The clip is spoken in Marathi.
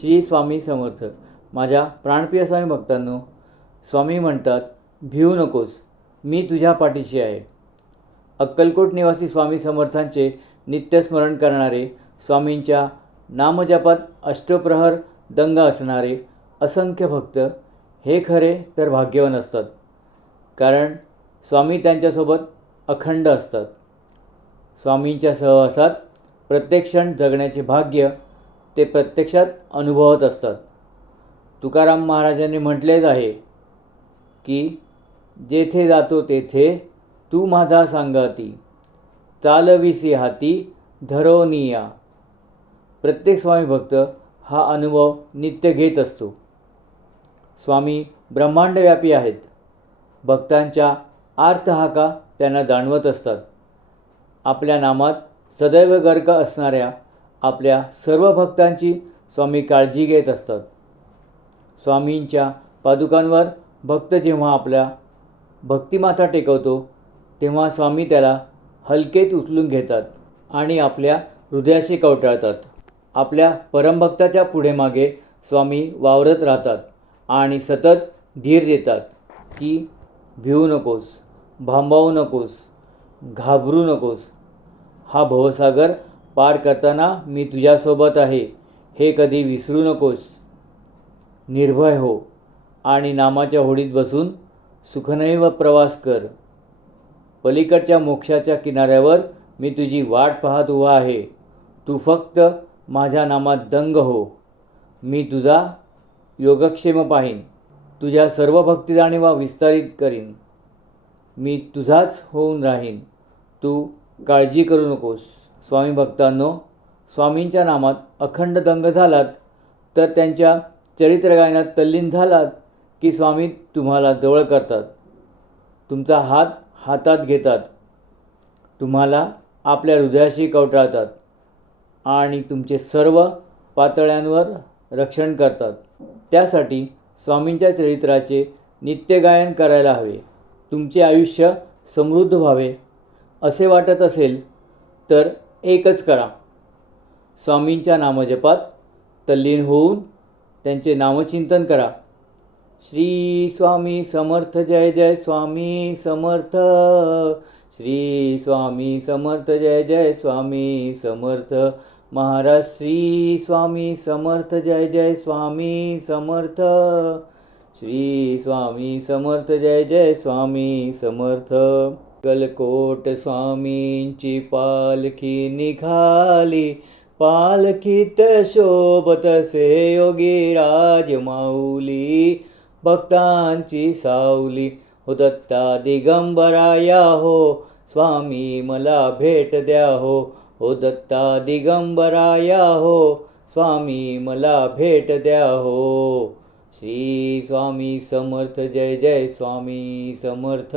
श्री स्वामी समर्थ. माझ्या प्राणप्रिय स्वामी भक्तांनो स्वामी म्हणतात भिवू नकोस मी तुझ्या पाठीशी आहे. अक्कलकोट निवासी स्वामी समर्थांचे नित्यस्मरण करणारे स्वामींच्या नामजपात अष्टप्रहर दंग असणारे असंख्य भक्त हे खरे तर भाग्यवान असतात. कारण स्वामी त्यांच्यासोबत अखंड असतात. स्वामींच्या सहवासात प्रत्येक क्षण जगण्याचे भाग्य ते प्रत्यक्षात अनुभवत असतात. तुकाराम महाराजांनी म्हटलेच आहे की जेथे जातो तेथे तू माझा सांगाती. चालविसी हाती धरोनिया प्रत्येक स्वामी भक्त हा अनुभव नित्य घेत असतो. स्वामी ब्रह्मांडव्यापी आहेत. भक्तांच्या आर्तहाका त्यांना जाणवत असतात. आपल्या नामात सदैव गर्क असणाऱ्या आपल्या सर्व भक्तांची स्वामी काळजी घेत असतात. स्वामींच्या पादुकांवर भक्त जेव्हा आपल्या भक्तिमाथा टेकवतो तेव्हा स्वामी त्याला हलकेत उचलून घेतात आणि आपल्या हृदयाशी कवटाळतात. आपल्या परमभक्ताच्या पुढे मागे स्वामी वावरत राहतात आणि सतत धीर देतात की भिवू नकोस भांबावू नकोस घाबरू नकोस. हा भवसागर पार करताना मी तुझ्यासोबत आहे. हे कधी विसरू नकोस. निर्भय हो आणि नामाच्या होडीत बसून सुखनैव प्रवास कर. पलीकडच्या मोक्षाच्या किनाऱ्यावर मी तुझी वाट पाहत उभा आहे. तू फक्त माझ्या नामात दंग हो. मी तुझा योगक्षेम पाहीन. तुझ्या सर्व भक्तिजाणीवा विस्तारित करीन. मी तुझाच होऊन राहीन. तू काळजी करू नकोस. स्वामी भक्तांनो स्वामींच्या नामात अखंड दंग झालात तर त्यांच्या चरित्रगायनात तल्लीन झालात की स्वामी तुम्हाला जवळ करतात. तुमचा हात हातात घेतात. तुम्हाला आपल्या हृदयाशी कवटाळतात आणि तुमचे सर्व पातळ्यांवर रक्षण करतात. त्यासाठी स्वामींच्या चरित्राचे नित्यगायन करायला हवे. तुमचे आयुष्य समृद्ध व्हावे. असे वाटत असेल तर एकच करा. स्वामींच्या नामजपात तल्लीन होऊन त्यांचे नामचिंतन करा. श्री स्वामी समर्थ जय जय स्वामी समर्थ. श्री स्वामी समर्थ जय जय स्वामी समर्थ. महाराज श्री स्वामी समर्थ जय जय स्वामी समर्थ. श्री स्वामी समर्थ जय जय स्वामी समर्थ. कलकोट स्वामींची पालखी निघाली. पालखीत शोभत से योगी राज माऊली. भक्तांची सावली हो दत्ता दिगंबराया हो. स्वामी मला भेट द्या हो. हो दत्ता दिगंबराया हो. स्वामी मला भेट द्या हो. श्री स्वामी समर्थ जय जय स्वामी समर्थ.